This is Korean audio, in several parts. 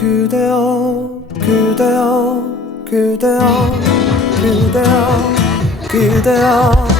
그대여 그대여 그대여 그대여 그대여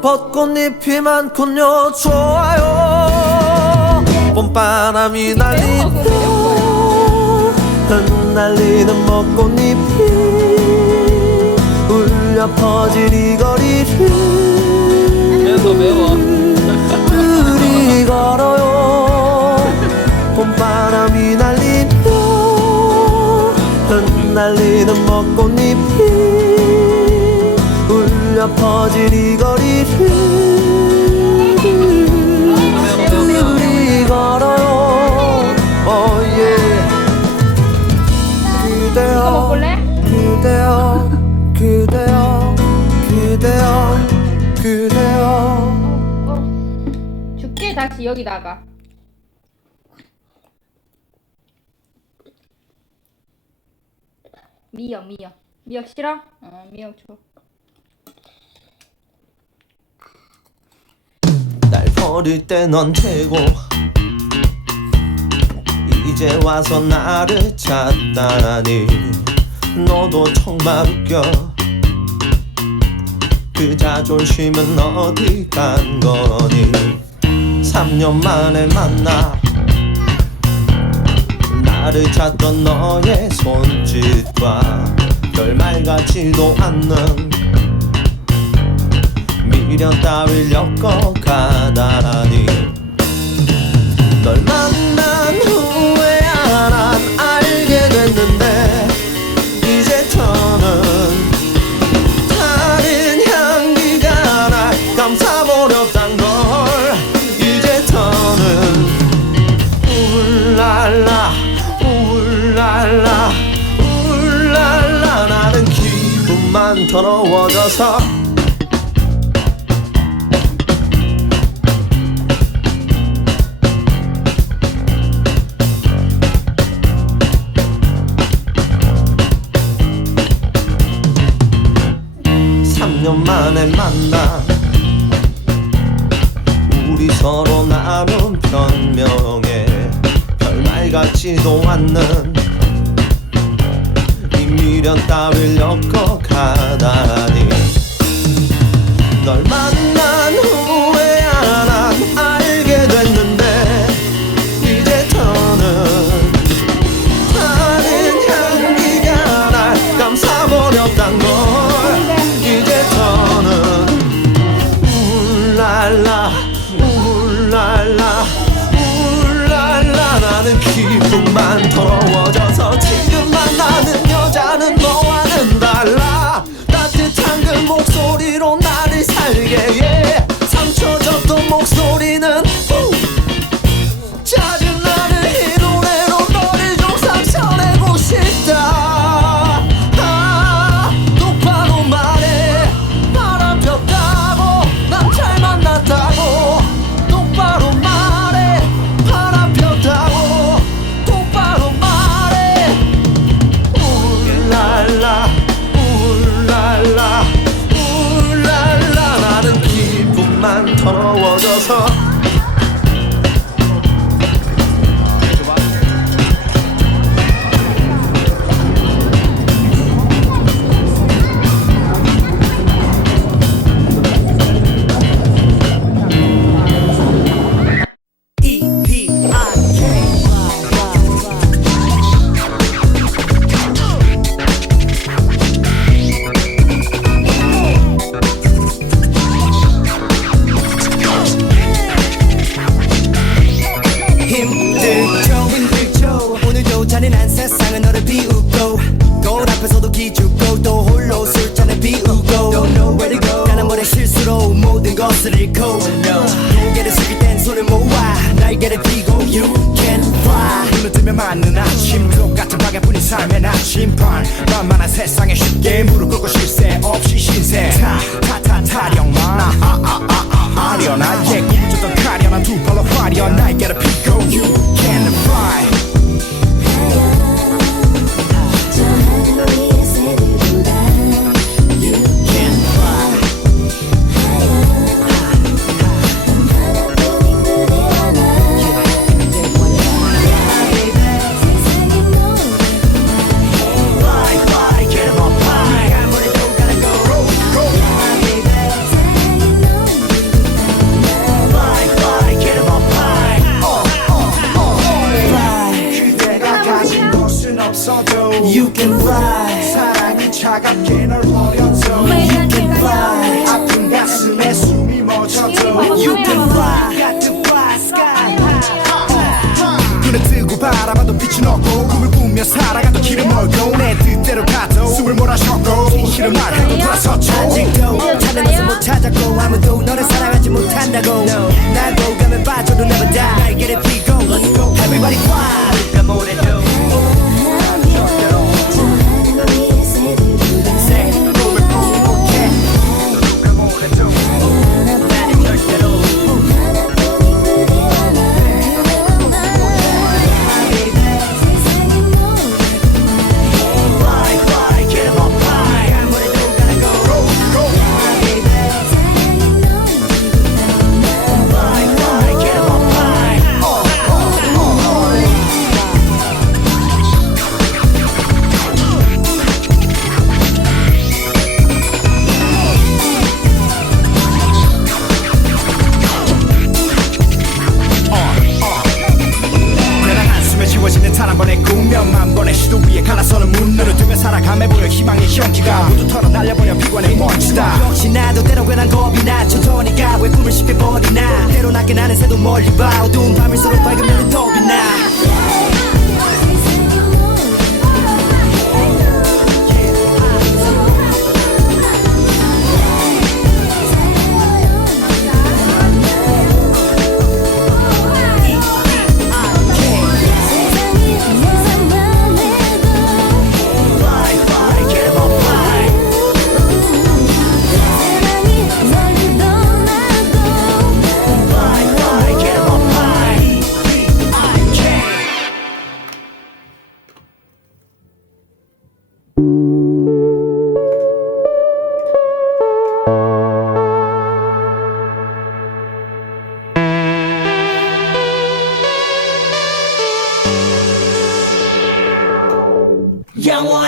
벚꽃잎이 많군요 좋아요. 봄바람이 날리며 흩날리는 벚꽃잎이 울려 퍼질 이 거리를 매워 매워. 둘이 걸어요. 봄바람이 날리며 흩날리는 벚꽃잎이 울려 퍼질 이 다시 여기다가. 미역 미역 미역 싫어? 어 미역 줘. 날 버릴 땐넌 되고 이제 와서 나를 찾다니 너도 정말 웃겨 그 자존심은 어디 간 거니 3년 만에 만나. 나를 찾던 너의 손짓과 별말 같지도 않는 미련 따위를 엮어 조금만 더러워져서. 3년 만에 만나 우리 서로 나눈 변명에 별말 같지도 않는 미련 따위 엮어 가다니. 널 만난 후에 난 알게 됐는데 이제 더는 다른 향기가 날 감싸버렸단 걸. 이제 더는 울랄라 울랄라 울랄라. 나는 기분만 더러워. 세상에 쉽게 무릎 꿇고 싶 빛이 넣고 꿈을 꾸며 살아가던 길은 멀고 내 뜻대로 가도 숨을 몰아쉬고 진실은 말하고 돌아섰죠. 아직도 찾는 것을 못 찾았고 아무도 너를 사랑하지 못한다고. 날 보고 가면 빠져도 never die. 날개를 피고 Everybody fly.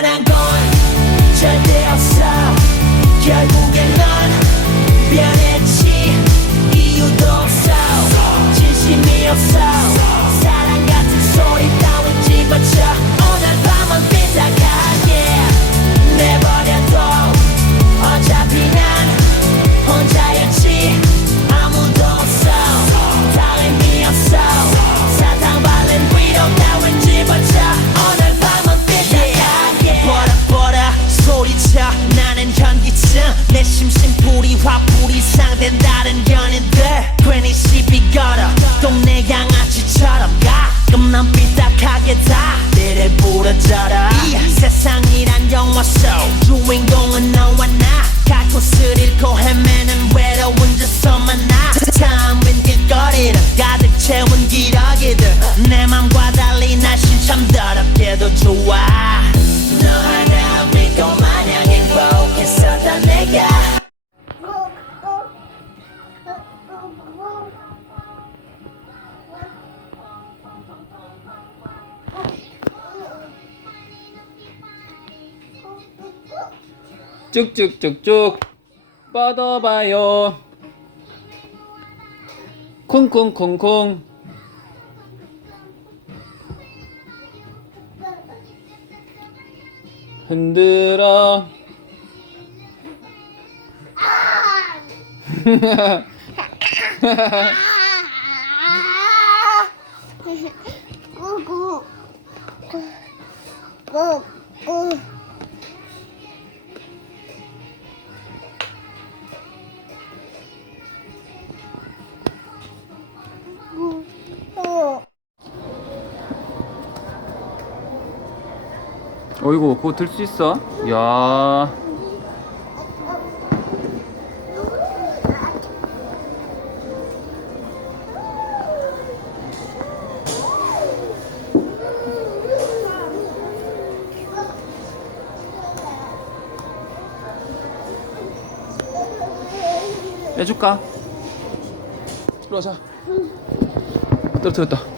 영원한 건 절대 없어. 결국엔 넌 변했지. 이유도 없어. 진심이 없어. 사랑 같은 소리 따윈 집어쳐. 쭉쭉쭉쭉 뻗어봐요. 콩콩콩콩. 흔들어. 꾸꾸 꾸꾸 어이구 그거 들 수 있어? 야 해줄까? 들어와자 떨어뜨렸다